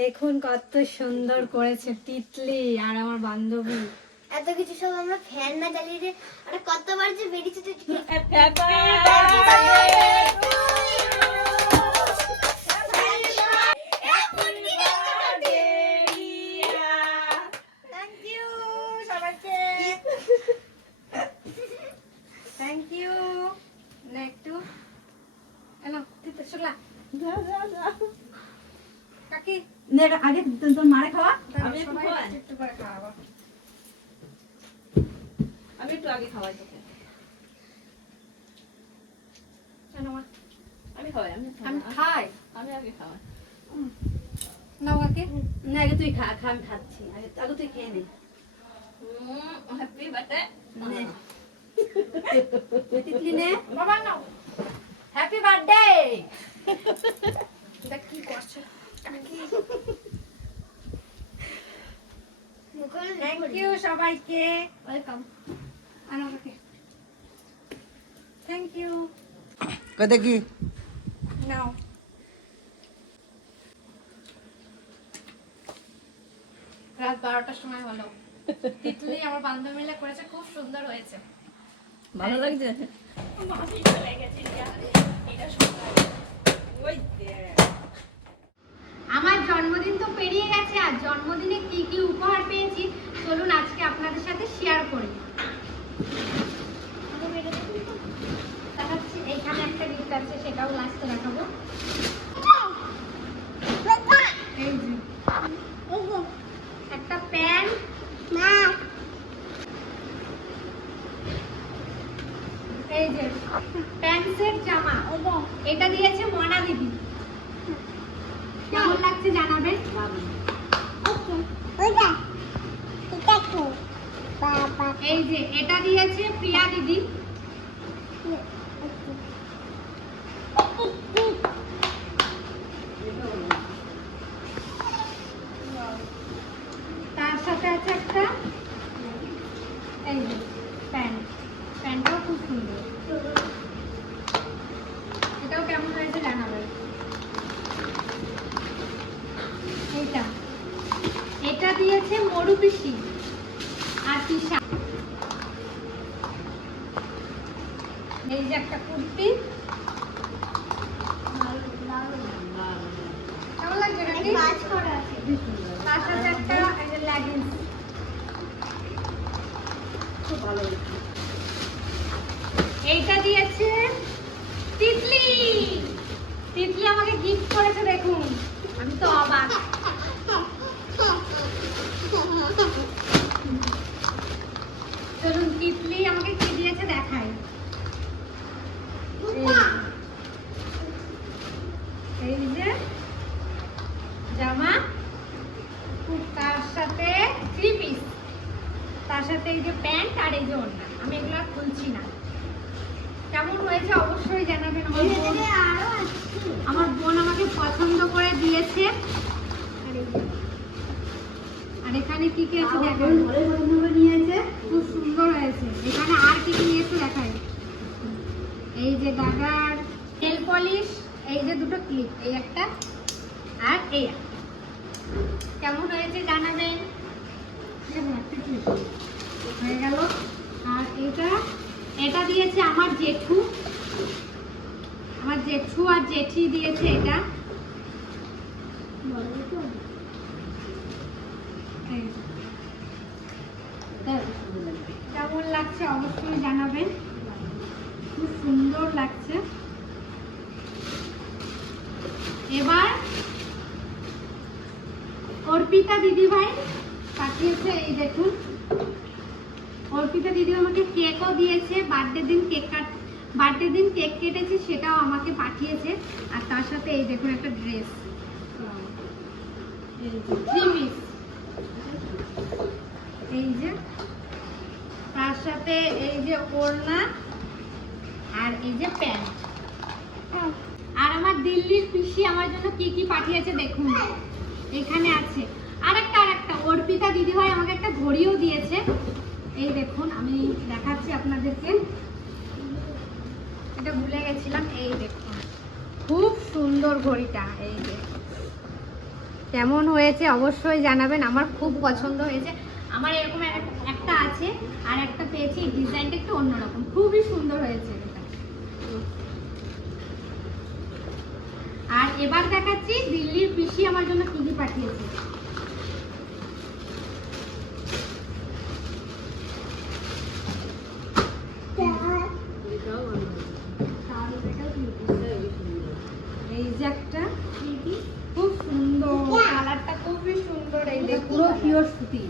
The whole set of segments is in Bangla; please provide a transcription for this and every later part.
দেখুন কত সুন্দর করেছে তিতলি আর আমার বান্ধবী। এত কিছু সব আমরা ফ্যান না জ্বালিয়ে আর কতবার যে বেরিয়েছে থ্যাংক ইউ একটু এলো তিতলি শুকলা কাকি নে আগে তোর মারে খাওয়া আমি একটু করে খাওয়াবো। আমি একটু আগে খাওয়াই তোকে আমি খাওয়াই আমি খাই আমি আগে খাওয়াই নাও কাকি না আগে তুই খা খা আমি খাচ্ছি আগে তুই খেয়ে নে হ্যাপি বার্থডে তিতলি নে বাবা নাও হ্যাপি বার্থডে এটা কি করছে থ্যাংক ইউ সবাইকে ওয়েলকাম আনো কাকি থ্যাংক ইউ কত কি নাও রাত 12টার সময় হলো তিতলি আমার বান্ধবী মিলে করেছে খুব সুন্দর হয়েছে ভালো লাগছে আমার জন্মদিন তো পেরিয়ে গেছে আর জন্মদিনে কি কি উপহার পেয়েছি চলুন আজকে আপনাদের সাথে শেয়ার করি। দেখাচ্ছি এইখানে একটা গিফট আছে সেটাও লাস্টে দেখাবো। এই যে একটা প্যান এই যে প্যান্ট সেট জামা এটা দিয়েছে মনা দিদি কেমন লাগছে জানাবেন। এই যে এটা দিয়েছে প্রিয়া দিদি তার সাথে আছে একটা এই যে প্যান্টটাও খুব সুন্দর এটাও কেমন হয়েছে জানাবেন। এটা দিয়েছে মরু পিসি আর পিসা এই যে একটা কুর্তি কেমন লাগছে তার সাথে একটা লেগিংস খুব ভালো এইটা দিয়েছে তিতলি তিতলি আমাকে গিফট করেছে দেখুন আমি তো অবাক। চলুন তিতলি আমাকে কি দিয়েছে দেখাই। এই যে জামা তার সাথে 3 পিস তার সাথে এই যে প্যান্ট আর এই যে ওড়না আমি এগুলো খুলছি না। কেমন হয়েছে অবশ্যই জানাবেন। আমার বোন আমাকে পছন্দ করে দিয়েছে আর এখানে কি কি আছে দেখেন নিয়েছে খুব সুন্দর হয়েছে। এখানে আর কি কি নিয়েছে দেখাই এই যে গাগার নেল পলিশ এই যে দুটো ক্লিপ এই একটা আর এই কেমন হয়েছে জানাবেন হয়ে গেল। আর এটা দিয়েছে আমার জেঠু আর জেঠি দিয়েছে এটা কেমন লাগছে অবশ্যই জানাবেন খুব সুন্দর লাগছে। এবার অর্পিতা দিদিভাই পাঠিয়েছে এই দেখুন অর্পিতা দিদি আমাকে কেকও দিয়েছে বার্থডে দিন কেক কেটেছে সেটাও আমাকে পাঠিয়েছে আর তার সাথে এই দেখুন একটা ড্রেস 3 পিস এই যে তার সাথে এই যে ওড়না আর এই যে প্যান্ট। আর আমার দিল্লির পিসি আমার জন্য কি কি পাঠিয়েছে দেখুন এখানে আছে আরেকটা অর্পিতা দিদিভাই আমাকে একটা ঘড়িও দিয়েছে এই দেখুন আমি দেখাচ্ছি আপনাদেরকে এটা ভুলে গেছিলাম এই দেখুন খুব সুন্দর ঘড়িটা এই যে কেমন হয়েছে অবশ্যই জানাবেন। আমার খুব পছন্দ হয়েছে। আমার এরকম একটা আছে, আর একটা পেয়েছি, ডিজাইনটা একটু অন্যরকম, খুবই সুন্দর হয়েছে এটা। আর এবার দেখাচ্ছি দিল্লির পিসি আমার জন্য কি কি পাঠিয়েছে। এই যে একটা খুব সুন্দর, কালারটা খুবই সুন্দর, এই যে পুরো পিওর সুতি,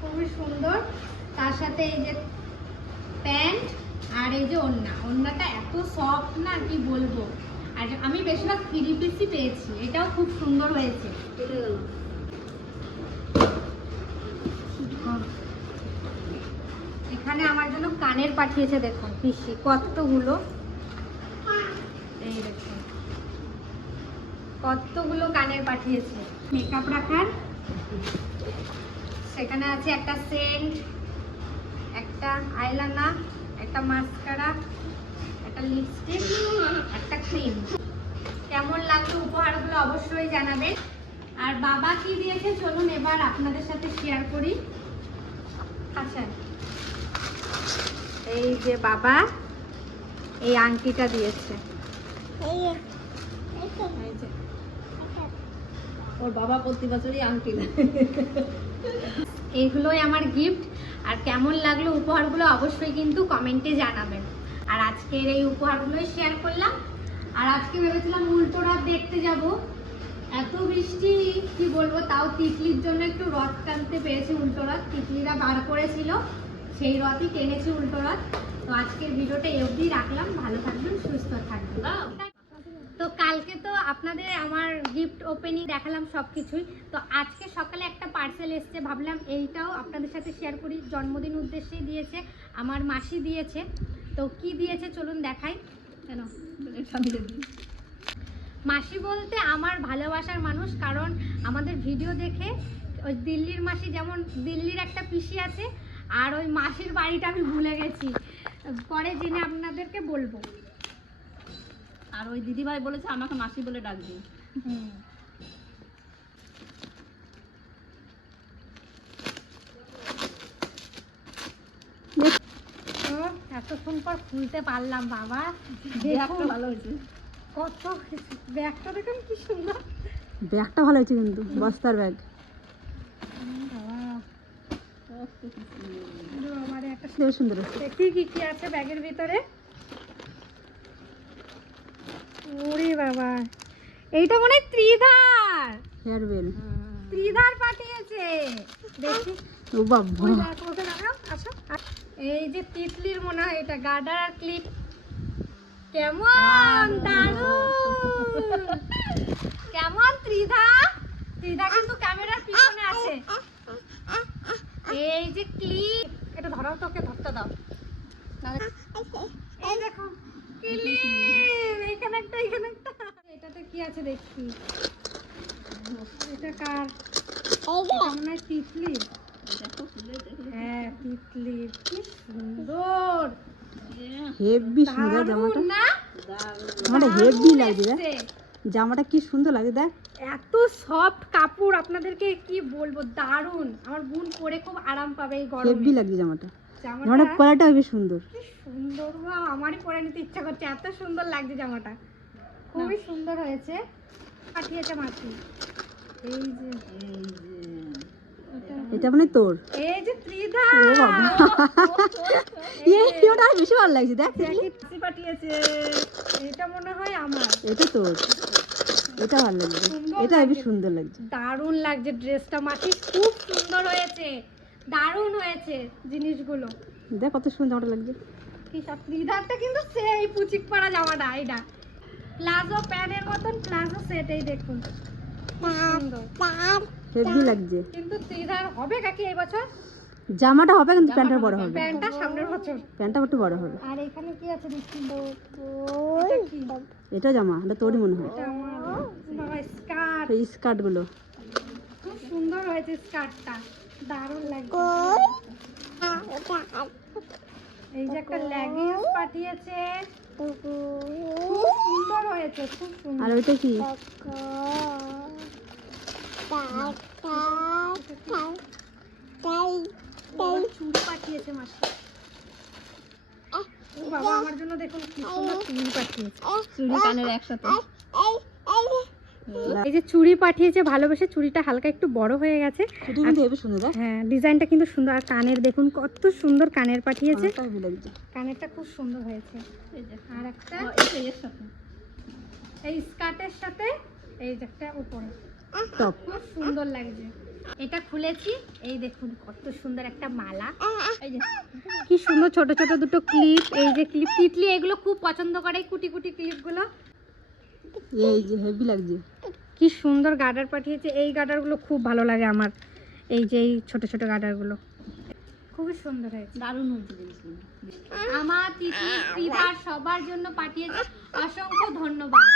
খুবই সুন্দর। তার সাথে এই যে প্যান্ট আর এই যে ওড়নাটা এত সফট না কি বলবো। আর আমি বেশিরভাগ 3 পিসই পেয়েছি, এটাও খুব সুন্দর হয়েছে। এখানে আমার জন্য কানের পাঠিয়েছে, দেখুন পিসি কতগুলো, এই দেখুন কতগুলো কানের পাঠিয়েছে। মেকআপ রাখার, সেখানে আছে একটা সেন্ট, একটা আইলাইনার, একটা মাস্কারা, একটা লিপস্টিক, একটা ক্রিম। কেমন লাগলো উপহারগুলো অবশ্যই জানাবেন। আর বাবা কি দিয়েছে চলুন এবার আপনাদের সাথে শেয়ার করি। আচ্ছা, এই যে বাবা এই আংটিটা দিয়েছে, ওর বাবা প্রতি বছরই আংটি দেয়। এইগুলোই আমার গিফট। আর কেমন লাগলো উপহারগুলো অবশ্যই কিন্তু কমেন্টে জানাবেন। আর আজকের এই উপহারগুলোই শেয়ার করলাম। আর আজকে ভেবেছিলাম উল্টো রথ দেখতে যাব, এত বৃষ্টি কি বলবো, তাও তিতলির জন্য একটু রথ টানতে পেরেছি। উল্টো রথ তিতলিরা বার করেছিল, সেই রথই টেনেছি উল্টো রথ। তো আজকের ভিডিওটা এই অবধি রাখলাম। ভালো থাকবেন, সুস্থ থাকবেন। তো কালকে তো আপনাদের আমার গিফট ওপেনিং দেখালাম সব কিছুই। তো আজকে সকালে একটা পার্সেল এসছে, ভাবলাম এইটাও আপনাদের সাথে শেয়ার করি। জন্মদিন উদ্দেশ্যেই দিয়েছে, আমার মাসি দিয়েছে। তো কি দিয়েছে চলুন দেখাই। কেন মাসি বলতে আমার ভালোবাসার মানুষ, কারণ আমাদের ভিডিও দেখে ওই দিল্লির মাসি, যেমন দিল্লির একটা পিসি আছে, আর ওই মাসির বাড়িটা আমি ভুলে গেছি, পরে জেনে আপনাদেরকে বলবো। আর ওই দিদিভাই বলেছে আমাকে মাসি বলে ডাকবি। এতক্ষণ পর খুলতে পারলাম বাবা। ব্যাগটা ভালো হয়েছে, কত ব্যাগটা দেখুন কি সুন্দর, ব্যাগটা ভালো হয়েছে কিন্তু বস্তার ব্যাগ। আমার একটা সুন্দর দেখি কি কি আছে ব্যাগের ভিতরে। ওরে বাবা, এইটা মনে হয় ত্রিধার, হেয়ারবেল ত্রিধার পাঠিয়েছে। দেখি ও বাবা, আচ্ছা এই যে তিতলির মনে হয় এটা গার্ডার আর ক্লিপ। কেমন দারুণ, কেমন ত্রিধা, ত্রিধা কিন্তু ক্যামেরার পিছনে আছে। এই যে ক্লিপ, এটা ধরাও, তোকে ধরতে দাও। এই দেখো ক্লিপ, এখানে একটা, এখানে একটা। এটাতে কি আছে দেখি, এটা কার? এটা মনে হয় তিতলির। হ্যাঁ তিতলির, কি সুন্দর, হেভি সুন্দর জামাটা না? জামাটা হেভি দারুণ লাগছে এসছে। জামাটা কি সুন্দর লাগে দেখ। এত সফট কাপড়, আপনাদেরকে কি বলবো, দারুণ। আমার বোন পরে খুব আরাম পাবে এই হেভি গরমে। লাগছে জামাটা, জামাটা জামাটা কলারটা হেভি সুন্দর। কি সুন্দর, আমারই পরে নিতে ইচ্ছা করছে, এত সুন্দর লাগছে জামাটা, খুবই সুন্দর হয়েছে। পাঠিয়েছে মাসি, এই যে এটা মানে তোর, এই যে ত্রিধা, ও বাবা এটা বেশি ভালো লাগছে দেখ। মাসি পাঠিয়েছে, এটা মনে হয় আমার। এটা তোর, এটা ভালো লাগছে, সুন্দর এটা হেভি লাগছে। সুন্দর লাগছে। দারুণ লাগছে ড্রেসটা, মাসি খুব সুন্দর হয়েছে, দারুণ হয়েছে জিনিসগুলো। দেখ কত সুন্দর জামাটা লাগছে। কি সব ত্রিধারটা কিন্তু সেই পুচিক পরা জামাটা, এটা প্লাজো প্যান্টের মতন প্লাজো সেট, এই দেখুন হেভি লাগছে। কিন্তু ত্রিধার হবে কাকি এই বছর? জামাটা হবে কিন্তু প্যান্টটা বড় হবে, প্যান্টটা সামনের বছর। প্যান্টটা একটু বড় হবে। আর এখানে কি আছে দেখি, এটা কি? এটা জামা, এটা তোরই মনে হয়। এটা আমার বাবা স্কার্ট, এই স্কার্ট গুলো খুব সুন্দর হয়েছে স্কার্টটা, দারুণ লাগছে। এই যে একটা লেগিংস পাঠিয়েছে, খুব সুন্দর হয়েছে, খুব সুন্দর। আর ওইটা কি? বাবা চুড়ি পাঠিয়েছে মাসি। ও বাবা আমার জন্য দেখুন কি সুন্দর চুড়ি পাঠিয়েছে। চুড়ি কানের একসাথে। এই যে চুড়ি পাঠিয়েছে ভালোবেসে, চুড়িটা হালকা একটু বড় হয়ে গেছে। চুড়ি কিন্তু হেবি সুন্দর। হ্যাঁ ডিজাইনটা কিন্তু সুন্দর, আর কানের দেখুন কত সুন্দর কানের পাঠিয়েছে। অনেকটা হেবি লাগছে। কানেরটা খুব সুন্দর হয়েছে। এই যে আর একটা এর সাথে এই স্কার্টের সাথে এই যে একটা উপরে টপ। খুব সুন্দর লাগছে। এটা খুলেছি, এই দেখুন কত সুন্দর একটা মালা। এই যে কি সুন্দর ছোট ছোট দুটো ক্লিপ, এই যে ক্লিপ তিতলি এগুলো খুব পছন্দ করে, কুটি কুটি ক্লিপগুলো। এই যে হেভি লাগছে। কি সুন্দর গার্ডার পাঠিয়েছে, এই গার্ডারগুলো খুব ভালো লাগে আমার। এই যে এই ছোট ছোট গার্ডারগুলো খুবই সুন্দর হয়েছে। দারুণ হয়েছে জিনিসগুলো। আমার তিতলি ফ্রিবার সবার জন্য পাঠিয়েছে, অসংখ্য ধন্যবাদ।